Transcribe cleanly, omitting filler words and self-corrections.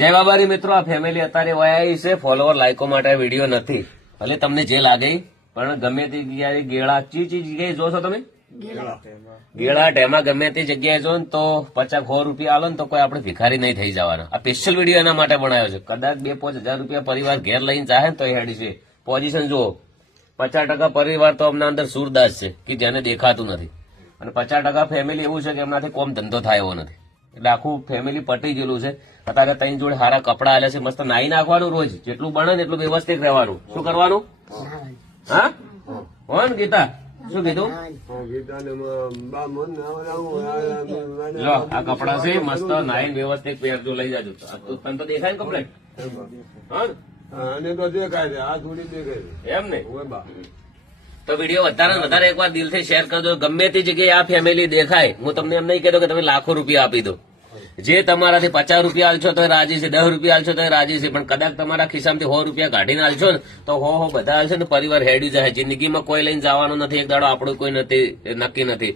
જય બાબારી મિત્રો, આ ફેમિલી અત્યારે વયા છે. ફોલોવર લાઈકો માટે વિડીયો નથી, ભલે તમને જે લાગે પણ ગમે તે જગ્યાએ ગેળા ચી જગ્યાએ જો છો તમે ગેળા ટેમાં ગમે તે જગ્યાએ જો ને તો 50-100 રૂપિયા આલો ને તો કોઈ આપણે ભિખારી નહીં થઈ જવાના. આ સ્પેશિયલ વિડીયો એના માટે બનાવ્યો છે. કદાચ 2-5 હજાર રૂપિયા પરિવાર ઘેર લઈને ચાહે ને તો એ હેડી છે. પોઝિશન જુઓ, 50% પરિવાર તો અમના અંદર સુરદાસ છે કે જેને દેખાતું નથી, અને 50% ફેમિલી એવું છે કે એમનાથી કોમ ધંધો થાય એવો નથી. એટલે આખું ફેમિલી પટી ગયેલું છે. અત્યારે ત્રણ જોડે સારા કપડા આલ્યા છે, મસ્ત નાઈ નાખવાનું, રોજ જેટલું બને ને એટલું વ્યવસ્થિત રહેવાનું. શું કરવાનું? હા હો ને ગીતા, શું કીધું? લો આ કપડા છે, મસ્ત નાઈ વ્યવસ્થિત પહેરજો, લઈ જાજો. તને તો દેખાય ને કમ્પ્લેટ? હા એમ ને? તો વિડીયો વધારે ને વધારે એકવાર દિલથી શેર કરજો. ગમે તે જગ્યાએ આ ફેમિલી દેખાય, હું તમને એમ નહીં કહેતો કે તમે લાખો રૂપિયા આપી દો. જે તમારાથી 50 રૂપિયા આલશો તો રાજી છે, 10 રૂપિયા આલશો તો રાજી છે, પણ કદાચ તમારા ખિસ્સામાંથી 100 રૂપિયા કાઢીને આલશો ને તો હો બધા આલશો ને પરિવાર હેડી જાય. જિંદગીમાં કોઈ લઈને જવાનું નથી, એક દાડો આપણું કોઈ નથી નક્કી નથી.